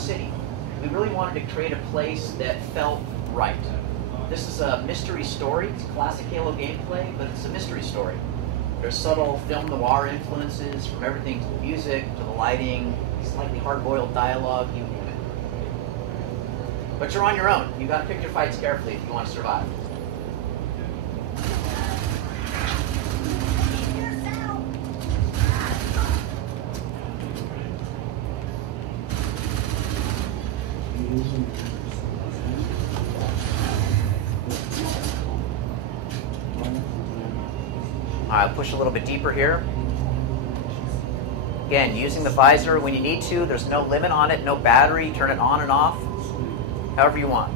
city. We really wanted to create a place that felt right. This is a mystery story. It's classic Halo gameplay, but it's a mystery story. There's subtle film noir influences from everything to the music, to the lighting, slightly hard-boiled dialogue, you name it. But you're on your own. You've got to pick your fights carefully if you want to survive. I'll push a little bit deeper here. Again, using the visor when you need to. There's no limit on it, no battery. Turn it on and off, however you want.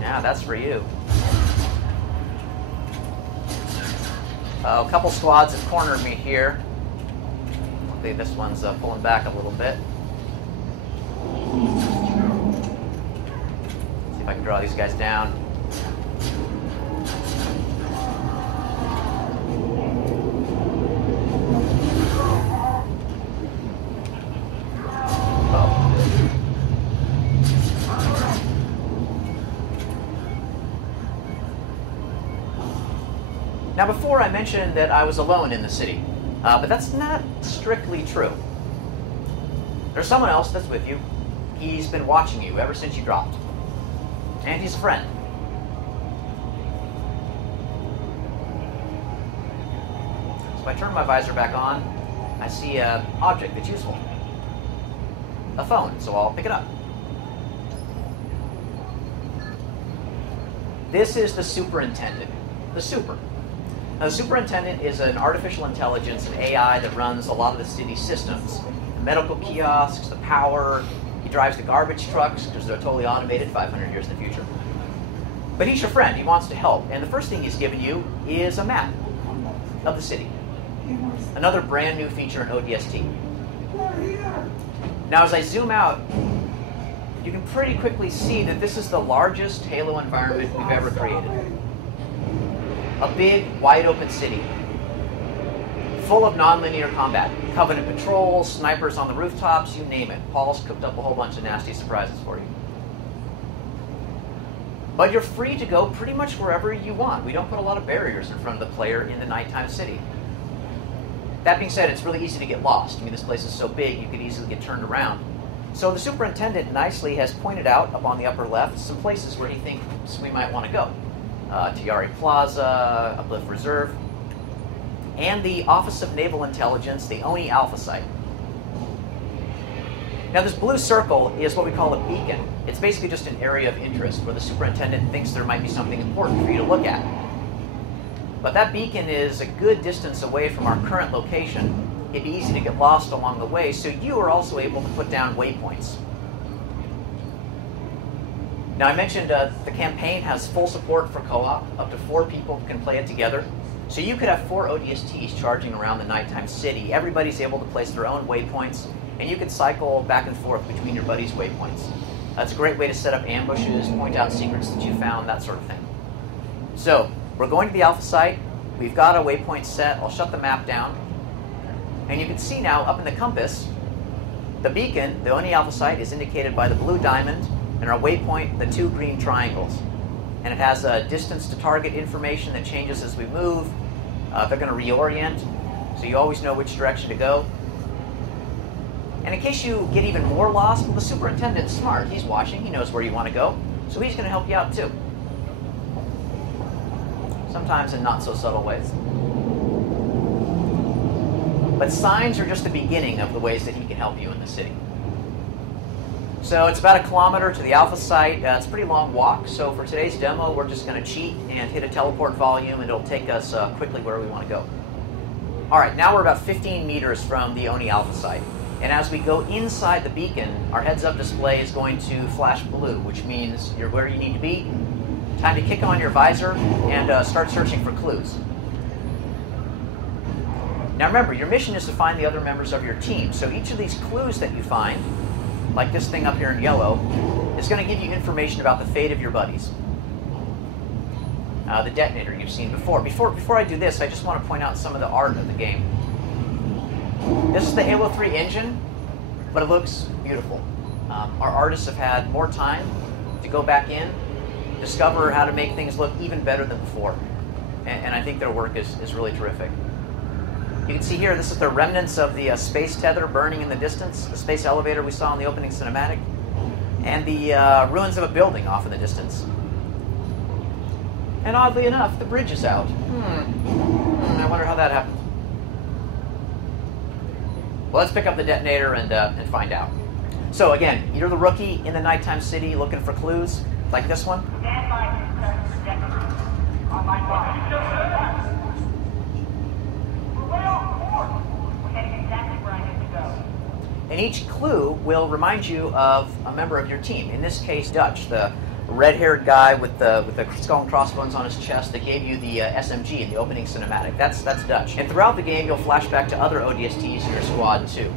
Yeah, that's for you. A couple squads have cornered me here. Hopefully this one's pulling back a little bit. See if I can draw these guys down. Now before I mentioned that I was alone in the city, but that's not strictly true. There's someone else that's with you. He's been watching you ever since you dropped. And he's a friend. So if I turn my visor back on, I see an object that's useful. A phone, so I'll pick it up. This is the superintendent. The super. Now, the superintendent is an artificial intelligence, an AI that runs a lot of the city's systems. The medical kiosks, the power. He drives the garbage trucks because they're totally automated 500 years in the future. But he's your friend. He wants to help. And the first thing he's given you is a map of the city. Another brand new feature in ODST. Now, as I zoom out, you can pretty quickly see that this is the largest Halo environment we've ever created. A big, wide-open city, full of non-linear combat. Covenant patrols, snipers on the rooftops, you name it. Paul's cooked up a whole bunch of nasty surprises for you. But you're free to go pretty much wherever you want. We don't put a lot of barriers in front of the player in the nighttime city. That being said, it's really easy to get lost. I mean, this place is so big, you could easily get turned around. So the superintendent nicely has pointed out up on the upper left some places where he thinks we might want to go. Tiari Plaza, Uplift Reserve, and the Office of Naval Intelligence, the ONI Alpha Site. Now this blue circle is what we call a beacon. It's basically just an area of interest where the superintendent thinks there might be something important for you to look at. But that beacon is a good distance away from our current location. It'd be easy to get lost along the way, so you are also able to put down waypoints. Now, I mentioned the campaign has full support for co-op. Up to 4 people can play it together. So you could have 4 ODSTs charging around the nighttime city. Everybody's able to place their own waypoints, and you can cycle back and forth between your buddies' waypoints. That's a great way to set up ambushes, point out secrets that you found, that sort of thing. So, we're going to the Alpha Site. We've got a waypoint set. I'll shut the map down. And you can see now, up in the compass, the beacon, the ONI Alpha Site, is indicated by the blue diamond, and our waypoint, the 2 green triangles. And it has a distance to target information that changes as we move. They're going to reorient, so you always know which direction to go. And in case you get even more lost, well, the superintendent's smart. He's watching. He knows where you want to go, so he's going to help you out too. Sometimes in not so subtle ways. But signs are just the beginning of the ways that he can help you in the city. So it's about 1 kilometer to the Alpha Site. It's a pretty long walk, so for today's demo, we're just going to cheat and hit a teleport volume, and it'll take us quickly where we want to go. All right, now we're about 15 meters from the ONI Alpha Site. And as we go inside the beacon, our heads-up display is going to flash blue, which means you're where you need to be. Time to kick on your visor and start searching for clues. Now remember, your mission is to find the other members of your team, so each of these clues that you find, like this thing up here in yellow, is going to give you information about the fate of your buddies. The detonator you've seen before. Before I do this, I just want to point out some of the art of the game. This is the Halo 3 engine, but it looks beautiful. Our artists have had more time to go back in, discover how to make things look even better than before. And I think their work is really terrific. You can see here, this is the remnants of the space tether burning in the distance, the space elevator we saw in the opening cinematic, and the ruins of a building off in the distance. And oddly enough, the bridge is out. I wonder how that happened. Well, let's pick up the detonator and find out. So again, you're the rookie in the nighttime city looking for clues, like this one. Stand by to press the detonator. On my mark. We're way off course. We're heading exactly where I need to go. And each clue will remind you of a member of your team. In this case, Dutch, the red-haired guy with the skull and crossbones on his chest that gave you the SMG in the opening cinematic. That's Dutch. And throughout the game, you'll flash back to other ODSTs in your squad too.